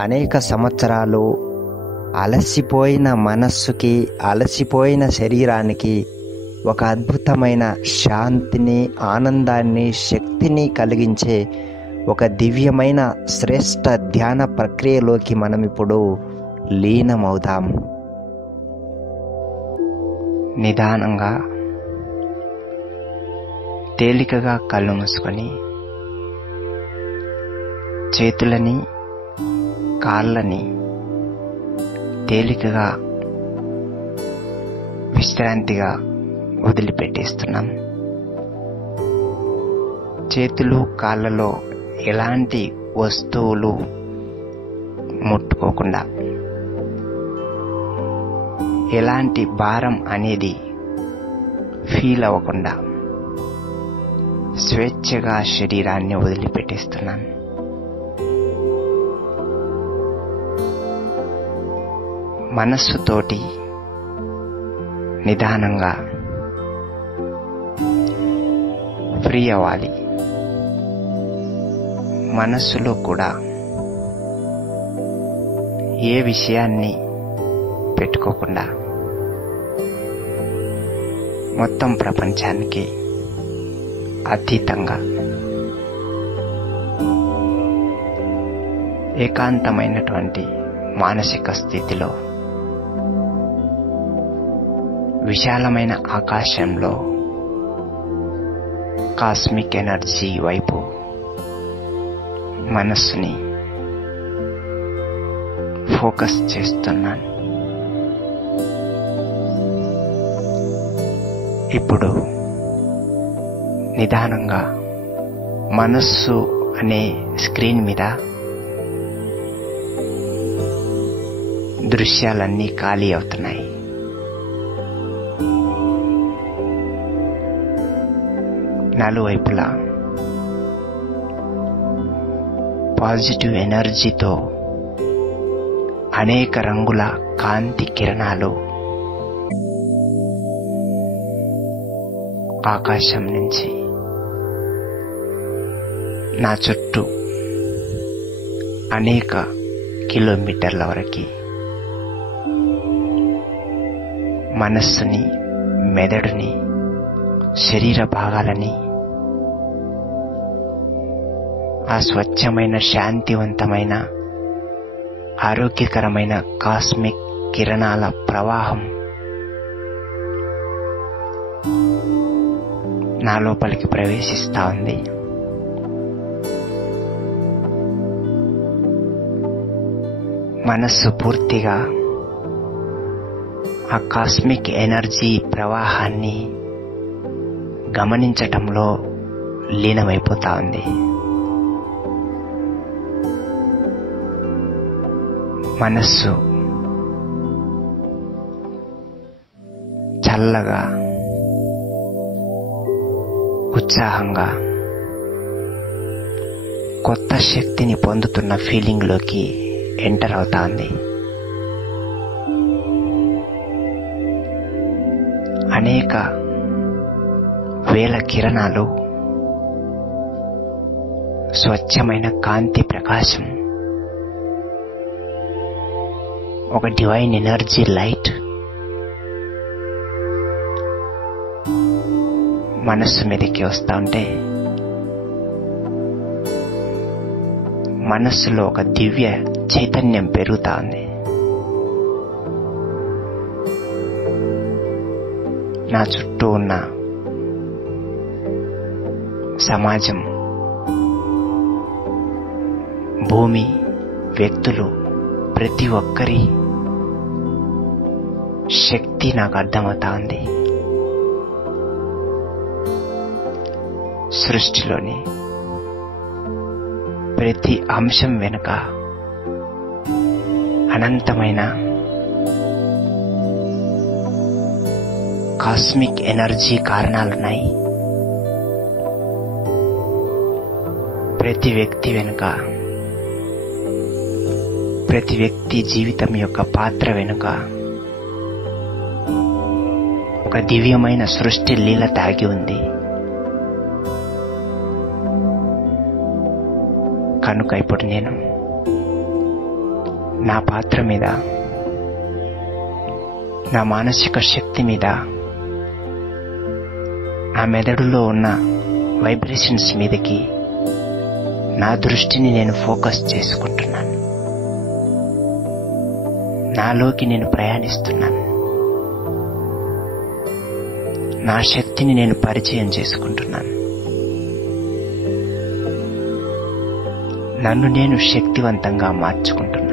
అనేక సంవత్సరాలు అలసిపోయిన మనస్సుకి, అలసిపోయిన శరీరానికి ఒక అద్భుతమైన శాంతిని, ఆనందాన్ని, శక్తిని కలిగించే ఒక దివ్యమైన శ్రేష్ఠ ధ్యాన ప్రక్రియలోకి మనం ఇప్పుడు లీనమవుదాం. నిదానంగా తేలికగా కళ్ళు మూసుకొని చేతులని, కాళ్ళని తేలికగా విశ్రాంతిగా వదిలిపెట్టేస్తున్నాం. చేతులు, కాళ్ళలో ఎలాంటి వస్తువులు ముట్టుకోకుండా, ఎలాంటి భారం అనేది ఫీల్ అవ్వకుండా స్వేచ్ఛగా శరీరాన్ని వదిలిపెట్టేస్తున్నాను. మనస్సుతోటి నిదానంగా ఫ్రీ అవ్వాలి. మనస్సులో కూడా ఏ విషయాన్ని పెట్టుకోకుండా మొత్తం ప్రపంచానికి అతీతంగా ఏకాంతమైనటువంటి మానసిక స్థితిలో విశాలమైన ఆకాశంలో కాస్మిక్ ఎనర్జీ వైపు మనస్సుని ఫోకస్ చేస్తున్నాను. ఇప్పుడు నిదానంగా మనస్సు అనే స్క్రీన్ మీద దృశ్యాలన్నీ ఖాళీ అవుతున్నాయి. నలువైపులా పాజిటివ్ ఎనర్జీతో అనేక రంగుల కాంతి కిరణాలు ఆకాశం నుంచి నా చుట్టూ అనేక కిలోమీటర్ల వరకు మనస్సుని, మెదడుని, శరీర భాగాలని ఆ స్వచ్ఛమైన, శాంతివంతమైన, ఆరోగ్యకరమైన కాస్మిక్ కిరణాల ప్రవాహం నా లోపలికి ప్రవేశిస్తా ఉంది. మనస్సు పూర్తిగా ఆ కాస్మిక్ ఎనర్జీ ప్రవాహాన్ని గమనించటంలో లీనమైపోతా ఉంది. మనస్సు చల్లగా, ఉత్సాహంగా, కొత్త శక్తిని పొందుతున్న ఫీలింగ్లోకి ఎంటర్ అవుతా ఉంది. అనేక వేల కిరణాలు, స్వచ్ఛమైన కాంతి ప్రకాశం, ఒక డివైన్ ఎనర్జీ లైట్ మనస్సు మీదకి వస్తూ ఉంటే మనస్సులో ఒక దివ్య చైతన్యం పెరుగుతా ఉంది. నా చుట్టూ ఉన్న సమాజం, భూమి, వ్యక్తులు, ప్రతి ఒక్కరి శక్తి నాకు అర్థమవుతా ఉంది. సృష్టిలోని ప్రతి అంశం వెనుక అనంతమైన కాస్మిక్ ఎనర్జీ కారణాలున్నాయి. ప్రతి వ్యక్తి వెనుక, ప్రతి వ్యక్తి జీవితం యొక్క పాత్ర వెనుక ఒక దివ్యమైన సృష్టి లీల దాగి ఉంది. కనుక ఇప్పుడు నేను నా పాత్ర మీద, నా మానసిక శక్తి మీద, నా మెదడులో ఉన్న వైబ్రేషన్స్ మీదకి నా దృష్టిని నేను ఫోకస్ చేసుకుంటున్నాను. నాలోకి నేను ప్రయాణిస్తున్నాను. నా శక్తిని నేను పరిచయం చేసుకుంటున్నాను. నన్ను నేను శక్తివంతంగా మార్చుకుంటున్నాను.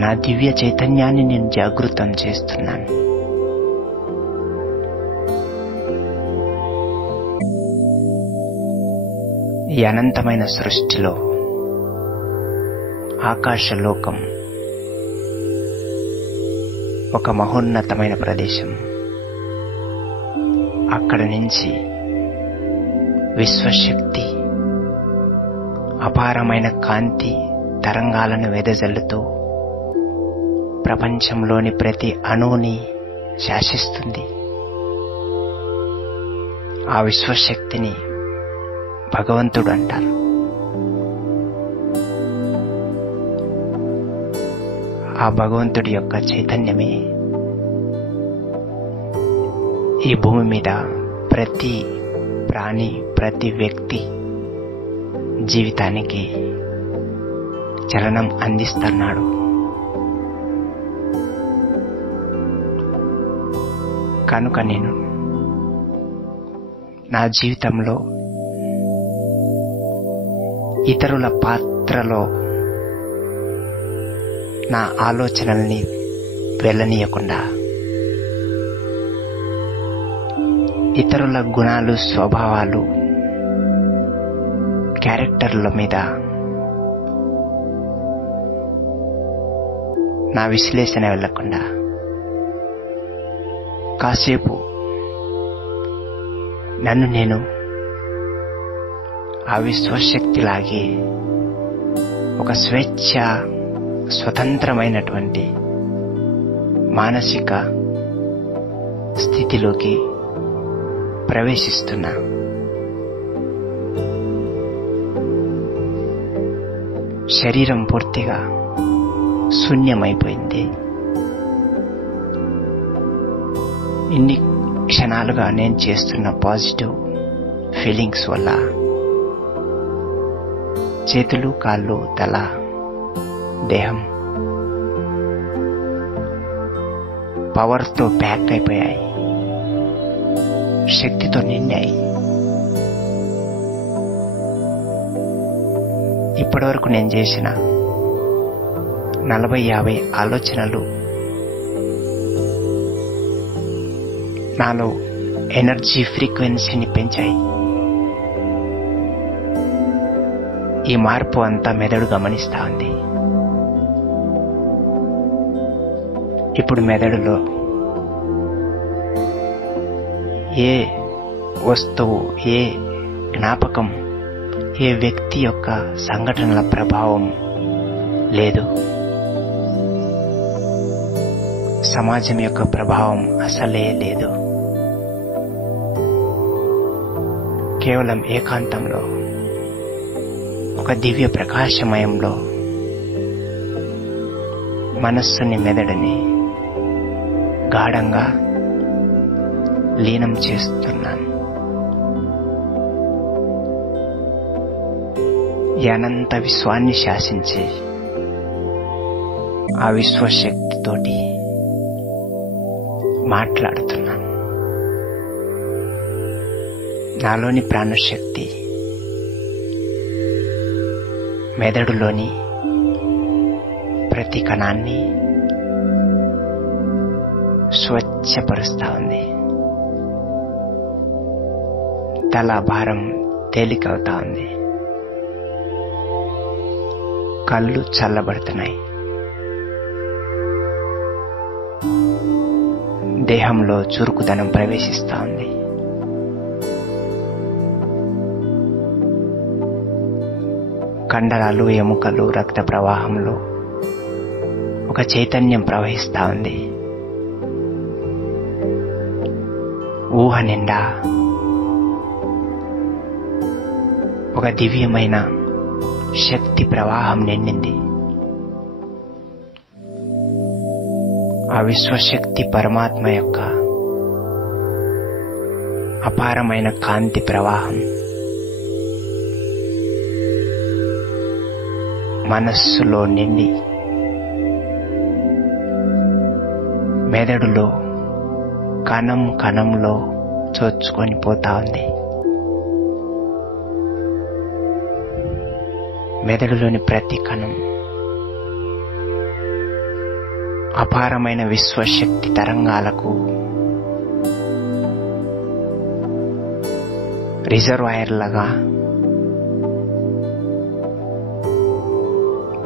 నా దివ్య చైతన్యాన్ని నేను జాగృతం చేస్తున్నాను. ఈ అనంతమైన సృష్టిలో ఆకాశలోకం ఒక మహోన్నతమైన ప్రదేశం. అక్కడ నుంచి విశ్వశక్తి అపారమైన కాంతి తరంగాలను వెదజల్లుతూ ప్రపంచంలోని ప్రతి అణువుని శాసిస్తుంది. ఆ విశ్వశక్తిని భగవంతుడు అంటారు. ఆ భగవంతుడి యొక్క చైతన్యమే ఈ భూమి మీద ప్రతి ప్రాణి, ప్రతి వ్యక్తి జీవితానికి చలనం అందిస్తున్నాడు. కనుక నేను నా జీవితంలో ఇతరుల పాత్రలో నా ఆలోచనల్ని వెళ్ళనీయకుండా ఇతరుల గుణాలు, స్వభావాలు, క్యారెక్టర్ల మీద నా విశ్లేషణ వెళ్ళకుండా కాసేపు నన్ను నేను ఆ విశ్వశక్తిలాగే ఒక స్వేచ్ఛ, స్వతంత్రమైనటువంటి మానసిక స్థితిలోకి ప్రవేశిస్తున్నా. శరీరం పూర్తిగా శూన్యమైపోయింది. ఇన్ని క్షణాలుగా నేను చేస్తున్న పాజిటివ్ ఫీలింగ్స్ వల్ల చేతులు, కాళ్ళు, తల, దేహం పవర్తో ప్యాక్ అయిపోయాయి, శక్తితో నిండాయి. ఇప్పటివరకు నేను చేసిన 40-50 ఆలోచనలు నాలో ఎనర్జీ ఫ్రీక్వెన్సీని పెంచాయి. ఈ మార్పు అంతా మెదడు గమనిస్తా ఉంది. ఇప్పుడు మెదడులో ఏ వస్తువు, ఏ జ్ఞాపకం, ఏ వ్యక్తి యొక్క సంఘటనల ప్రభావం లేదు. సమాజం యొక్క ప్రభావం అసలే లేదు. కేవలం ఏకాంతంలో ఒక దివ్య ప్రకాశమయంలో మనస్సుని, మెదడుని గాఢంగా లీనం చేస్తున్నాను. ఈ అనంత విశ్వాన్ని శాసించే ఆ విశ్వశక్తితోటి మాట్లాడుతున్నాను. నాలోని ప్రాణశక్తి మెదడులోని ప్రతి కణాన్ని స్వచ్ఛపరుస్తా ఉంది. తల భారం తేలికవుతా ఉంది. కళ్ళు చల్లబడుతున్నాయి. దేహంలో చురుకుదనం ప్రవేశిస్తా ఉంది. కండరాలు, ఎముకలు, రక్త ప్రవాహంలో ఒక చైతన్యం ప్రవహిస్తా ఉంది. ఊహ నిండా ఒక దివ్యమైన శక్తి ప్రవాహం నిండింది. ఆ విశ్వశక్తి పరమాత్మ యొక్క అపారమైన కాంతి ప్రవాహం మనస్సులో నిండి మెదడులో కణం కణంలో చొచ్చుకొని పోతా ఉంది. మెదడులోని ప్రతి కణం అపారమైన విశ్వశక్తి తరంగాలకు రిజర్వాయర్లుగా,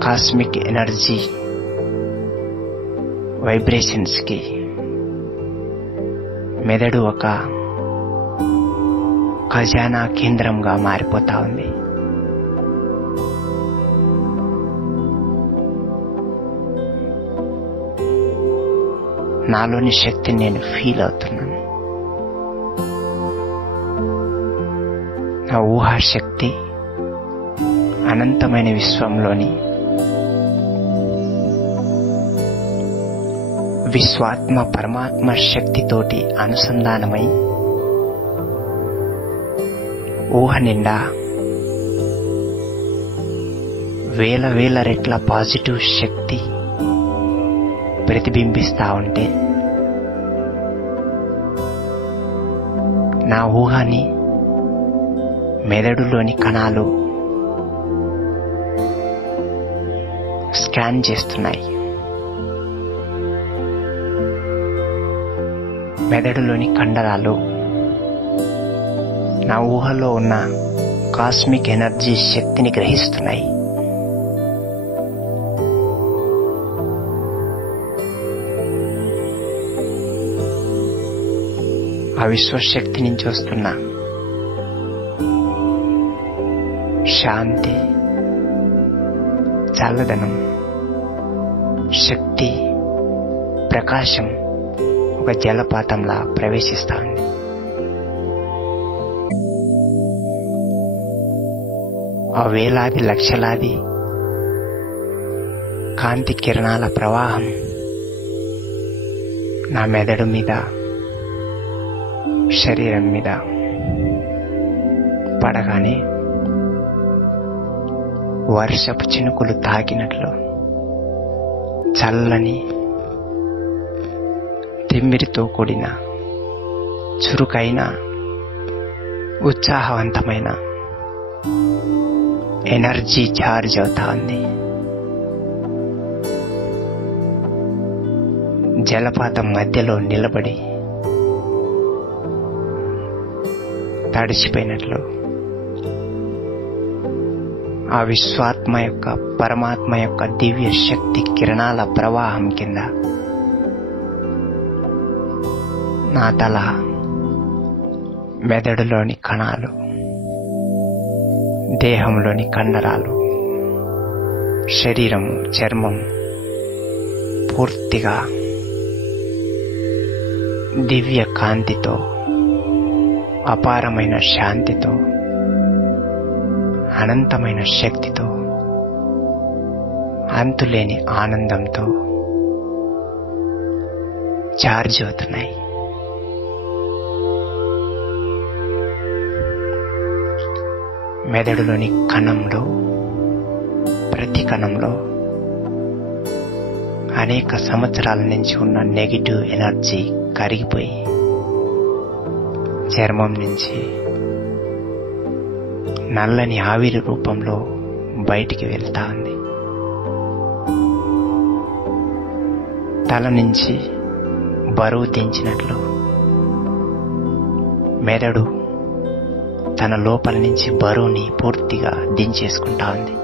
కాస్మిక్ ఎనర్జీ వైబ్రేషన్స్ కి మెదడు ఒక ఖజానా కేంద్రంగా మారిపోతా ఉంది. నాలోని శక్తిని నేను ఫీల్ అవుతున్నాను. నా ఊహాశక్తి అనంతమైన విశ్వంలోని విశ్వాత్మ పరమాత్మ శక్తితోటి అనుసంధానమై ఊహ నిండా వేల వేల రెట్ల పాజిటివ్ శక్తి ప్రతిబింబిస్తా ఉంటే నా ఊహని మెదడులోని కణాలు స్కాన్ చేస్తున్నాయి. మెదడులోని కండరాలు నా ఊహలో ఉన్న కాస్మిక్ ఎనర్జీ శక్తిని గ్రహిస్తున్నాయి. ఆ విశ్వశక్తి నుంచి వస్తున్న శాంతి, చల్లదనం, శక్తి, ప్రకాశం ఒక జలపాతంలా ప్రవేశిస్తా ఉంది. ఆ వేలాది లక్షలాది కాంతి కిరణాల ప్రవాహం నా మెదడు మీద, శరీరం మీద పడగానే వర్షపు చినుకులు తాకినట్లు చల్లని, తిమ్మిరితో కూడిన, చురుకైన, ఉత్సాహవంతమైన ఎనర్జీ ఛార్జ్ అవుతా ఉంది. జలపాతం మధ్యలో నిలబడి తడిచిపోయినట్లు ఆ విశ్వాత్మ యొక్క పరమాత్మ యొక్క దివ్య శక్తి కిరణాల ప్రవాహం కింద నా తల, మెదడులోని కణాలు, దేహంలోని కండరాలు, శరీరం, చర్మం పూర్తిగా దివ్య కాంతితో, అపారమైన శాంతితో, అనంతమైన శక్తితో, అంతులేని ఆనందంతో ఛార్జ్ అవుతున్నాయి. మెదడులోని కణంలో, ప్రతి కణంలో అనేక సంవత్సరాల నుంచి ఉన్న నెగిటివ్ ఎనర్జీ కరిగిపోయి చర్మం నుంచి నల్లని ఆవిరి రూపంలో బయటికి వెళ్తా ఉంది. తల నుంచి బరువు దించినట్లు మెదడు తన లోపల నుంచి బరువుని పూర్తిగా దించేసుకుంటా ఉంది.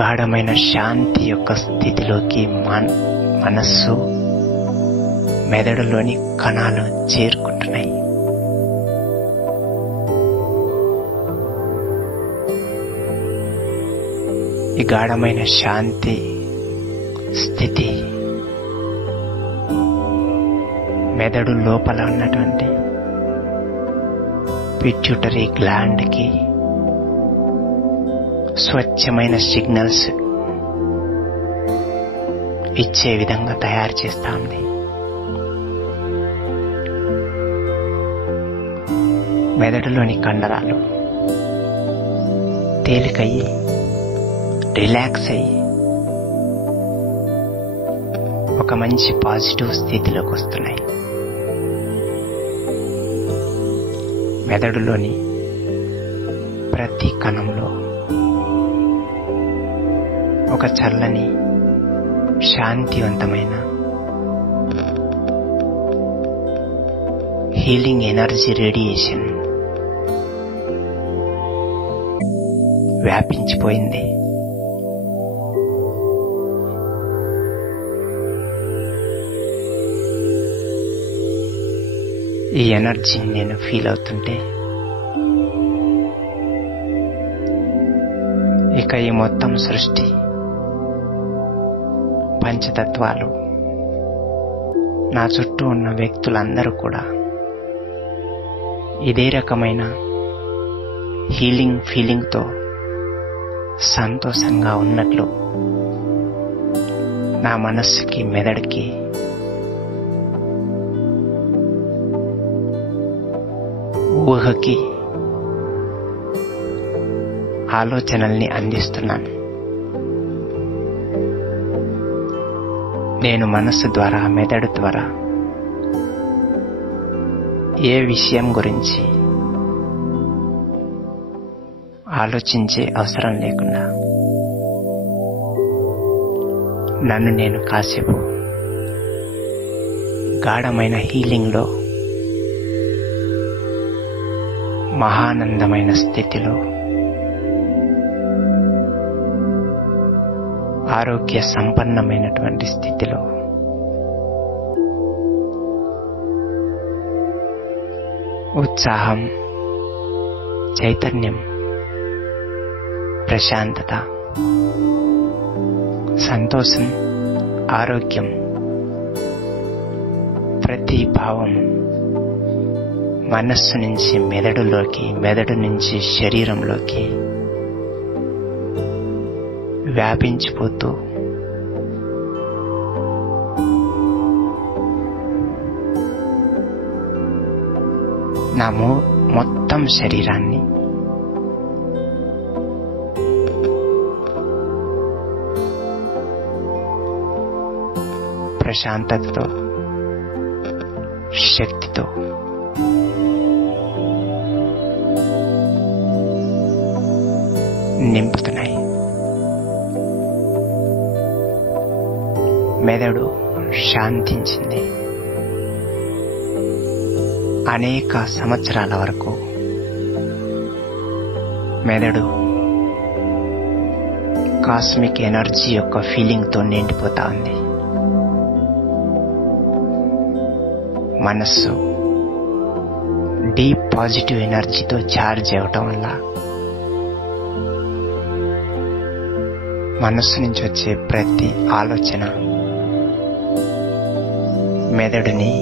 గాఢమైన శాంతి యొక్క స్థితిలోకి మనస్సు, మెదడులోని కణాలు చేరుకుంటున్నాయి. ఈ గాఢమైన శాంతి స్థితి మెదడు లోపల ఉన్నటువంటి పిట్యూటరీ గ్లాండ్కి స్వచ్ఛమైన సిగ్నల్స్ ఇచ్చే విధంగా తయారు చేస్తా ఉంది. మెదడులోని కండరాలు తేలికయ్యి రిలాక్స్ అయ్యి ఒక మంచి పాజిటివ్ స్థితిలోకి వస్తున్నాయి. మెదడులోని ప్రతి కణంలో ఒక చల్లని శాంతివంతమైన హీలింగ్ ఎనర్జీ రేడియేషన్ వ్యాపించిపోయింది. ఈ ఎనర్జీని నేను ఫీల్ అవుతుంటే ఇక ఈ మొత్తం సృష్టి, పంచతత్వాలు, నా చుట్టూ ఉన్న వ్యక్తులందరూ కూడా ఇదే రకమైన హీలింగ్ ఫీలింగ్తో సంతోషంగా ఉన్నట్లు నా మనస్సుకి, మెదడుకి ఊహకి ఆలోచనల్ని అందిస్తున్నాను. నేను మనస్సు ద్వారా, మెదడు ద్వారా ఏ విషయం గురించి ఆలోచించే అవసరం లేకుండా నన్ను నేను కాసేపు గాఢమైన హీలింగ్లో, మహానందమైన స్థితిలో, ఆరోగ్య సంపన్నమైనటువంటి స్థితిలో ఉత్సాహం, చైతన్యం, ప్రశాంతత, సంతోషం, ఆరోగ్యం, ప్రతి భావం మనస్సు నుంచి మెదడులోకి, మెదడు నుంచి శరీరంలోకి వ్యాపించిపోతూ నా మొత్తం శరీరాన్ని ప్రశాంతతతో, శక్తితో నింపుతున్నాయి. మెదడు శాంతించింది. అనేక సంవత్సరాల వరకు మెదడు కాస్మిక్ ఎనర్జీ యొక్క ఫీలింగ్తో నిండిపోతా ఉంది. మనస్సు డీప్ పాజిటివ్ ఎనర్జీతో ఛార్జ్ అవ్వటం వల్ల మనస్సు నుంచి వచ్చే ప్రతి ఆలోచన మెదడుని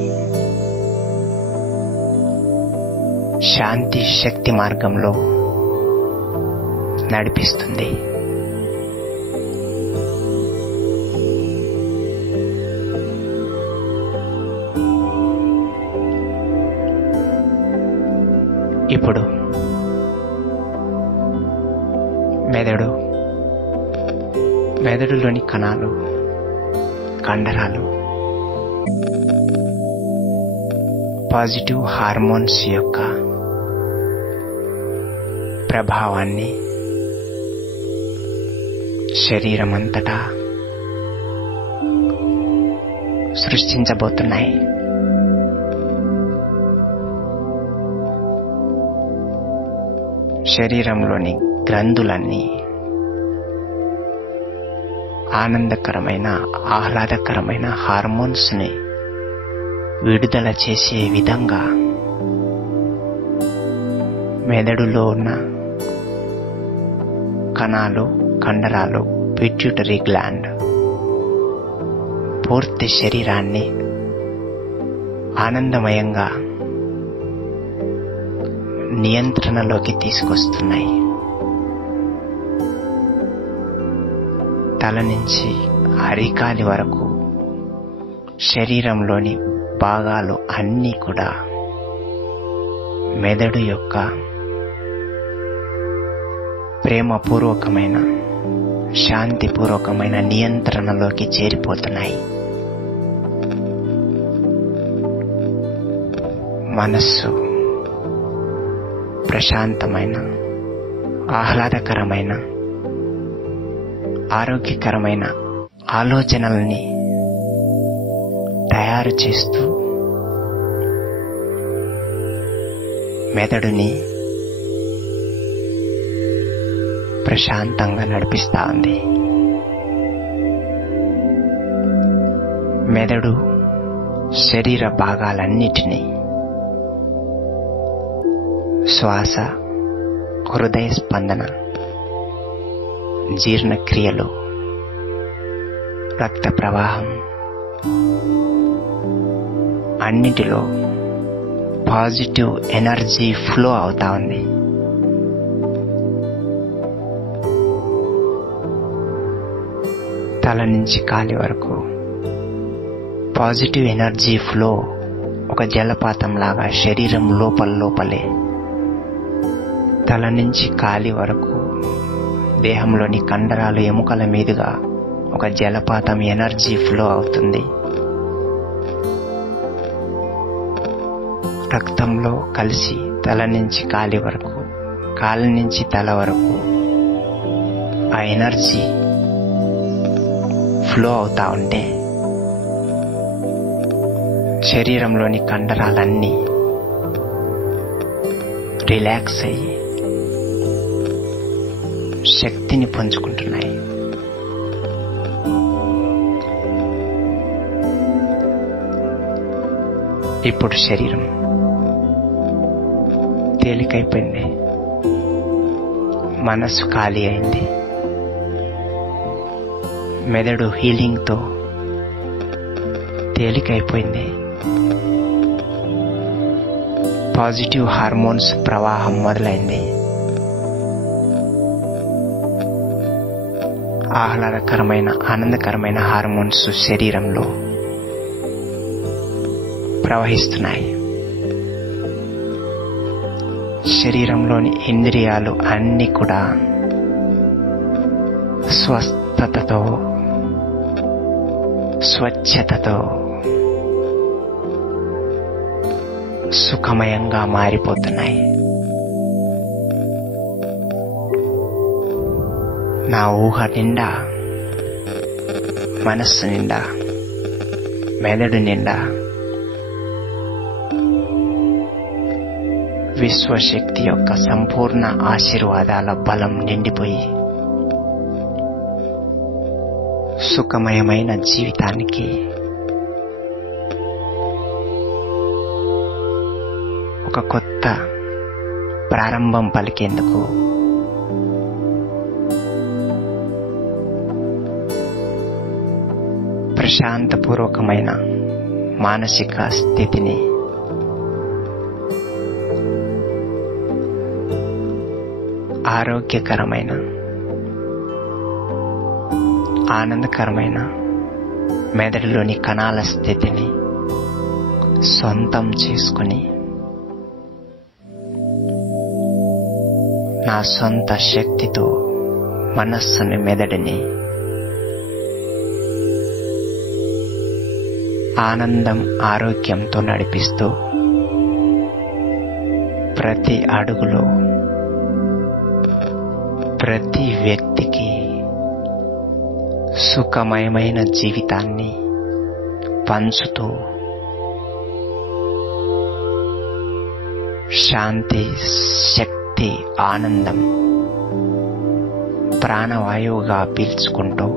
శాంతి శక్తి మార్గంలో నడిపిస్తుంది. ఇప్పుడు మెదడులోని కణాలు, కండరాలు పాజిటివ్ హార్మోన్స్ యొక్క ప్రభావాన్ని శరీరమంతటా సృష్టించబోతున్నాయి. శరీరంలోని గ్రంథులన్నీ ఆనందకరమైన, ఆహ్లాదకరమైన హార్మోన్స్ ని విడుదల చేసే విధంగా మెదడులో ఉన్న కణాలు, కండరాలు, పిట్యూటరీ గ్లాండ్ పూర్తి శరీరాన్ని ఆనందమయంగా నియంత్రణలోకి తీసుకొస్తున్నాయి. తల నుంచి అరికాలి వరకు శరీరంలోని భాగాలు అన్నీ కూడా మెదడు యొక్క ప్రేమపూర్వకమైన, శాంతిపూర్వకమైన నియంత్రణలోకి చేరిపోతున్నాయి. మనస్సు ప్రశాంతమైన, ఆహ్లాదకరమైన, ఆరోగ్యకరమైన ఆలోచనల్ని తయారు చేస్తూ మెదడుని ప్రశాంతంగా నడిపిస్తా ఉంది. మెదడు శరీర భాగాలన్నిటినీ శ్వాస, హృదయ స్పందన, జీర్ణక్రియలు, రక్త ప్రవాహం అన్నిటిలో పాజిటివ్ ఎనర్జీ ఫ్లో అవుతా ఉంది. తల నుంచి కాలి వరకు పాజిటివ్ ఎనర్జీ ఫ్లో ఒక జలపాతం లాగా శరీరం లోపలే తల నుంచి కాలి వరకు దేహంలోని కండరాలు, ఎముకల మీదుగా ఒక జలపాతం ఎనర్జీ ఫ్లో అవుతుంది. రక్తంలో కలిసి తల నుంచి కాలి వరకు, కాలి నుంచి తల వరకు ఆ ఎనర్జీ ఫ్లో అవుతా ఉంటే శరీరంలోని కండరాలన్నీ రిలాక్స్ అయ్యి శక్తిని పుంజుకుంటున్నాయి. ఇప్పుడు శరీరం తేలికైపోయింది, మనస్సు ఖాళీ అయింది. మెదడు హీలింగ్తో తేలికైపోయింది. పాజిటివ్ హార్మోన్స్ ప్రవాహం మొదలైంది. ఆహ్లాదకరమైన, ఆనందకరమైన హార్మోన్స్ శరీరంలో ప్రవహిస్తున్నాయి. శరీరంలోని ఇంద్రియాలు అన్నీ కూడా స్వస్థతతో, స్వచ్ఛతతో సుఖమయంగా మారిపోతున్నాయి. నా ఊహ నిండా, మనస్సు నిండా, మెదడు నిండా విశ్వశక్తి యొక్క సంపూర్ణ ఆశీర్వాదాల బలం నిండిపోయి సుఖమయమైన జీవితానికి ఒక కొత్త ప్రారంభం పలికేందుకు ప్రశాంతపూర్వకమైన మానసిక స్థితిని ఆరోగ్యకరమైన, ఆనందకరమైన మెదడులోని కణాల స్థితిని సొంతం చేసుకుని నా సొంత శక్తితో మనస్సుని, మెదడుని ఆనందం, ఆరోగ్యంతో నడిపిస్తూ ప్రతి అడుగులో ప్రతి వ్యక్తికి సుఖమయమైన జీవితాన్ని పంచుతూ శాంతి, శక్తి, ఆనందం ప్రాణవాయువుగా పీల్చుకుంటూ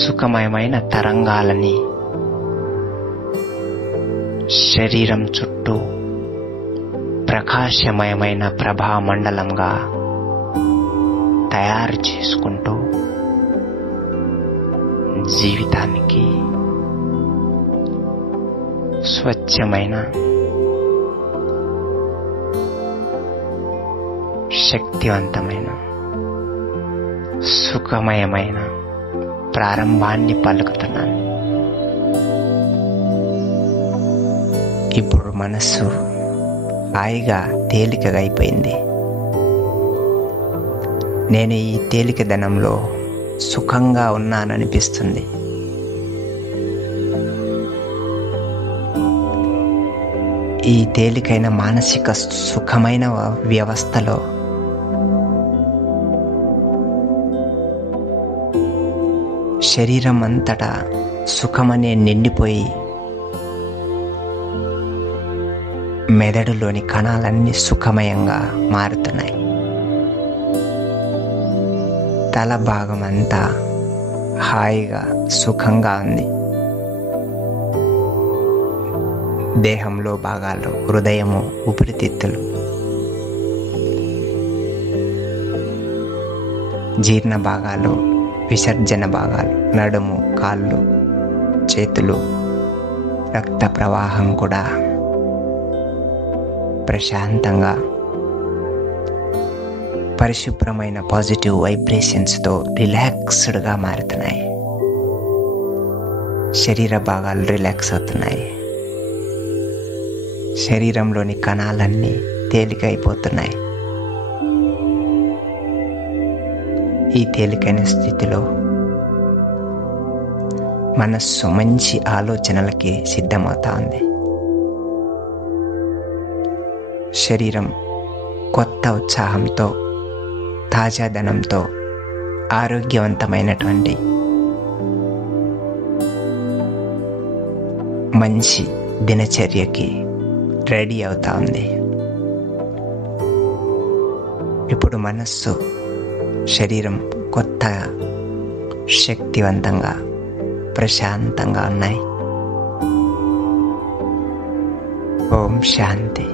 సుఖమయమైన తరంగాలని శరీరం చుట్టూ ప్రకాశమయమైన ప్రభామండలంగా తయారు చేసుకుంటూ జీవితానికి స్వచ్ఛమైన, శక్తివంతమైన, సుఖమయమైన ప్రారంభాన్ని పలుకుతున్నాను. ఇప్పుడు మనస్సు హాయిగా తేలికగా అయిపోయింది. నేను ఈ తేలికదనంలో సుఖంగా ఉన్నాననిపిస్తుంది. ఈ తేలికైన మానసిక సుఖమైన వ్యవస్థలో శరీరం అంతటా సుఖమనే నిండిపోయి మెదడులోని కణాలన్నీ సుఖమయంగా మారుతున్నాయి. తల భాగం అంతా హాయిగా సుఖంగా ఉంది. దేహంలో భాగాలు, హృదయము, ఊపిరితిత్తులు, జీర్ణ భాగాలు, విసర్జన భాగాలు, నడుము, కాళ్ళు, చేతులు, రక్త ప్రవాహం కూడా ప్రశాంతంగా పరిశుభ్రమైన పాజిటివ్ వైబ్రేషన్స్తో రిలాక్స్డ్గా మారుతున్నాయి. శరీర భాగాలు రిలాక్స్ అవుతున్నాయి. శరీరంలోని కణాలన్నీ తేలికైపోతున్నాయి. ఈ తేలికైన స్థితిలో మనస్సు మంచి ఆలోచనలకి సిద్ధమవుతా ఉంది. శరీరం కొత్త ఉత్సాహంతో, తాజాదనంతో, ఆరోగ్యవంతమైనటువంటి మంచి దినచర్యకి రెడీ అవుతా ఉంది. ఇప్పుడు మనస్సు, శరీరం కొత్త శక్తివంతంగా, ప్రశాంతంగా ఉన్నాయి. ఓం శాంతి.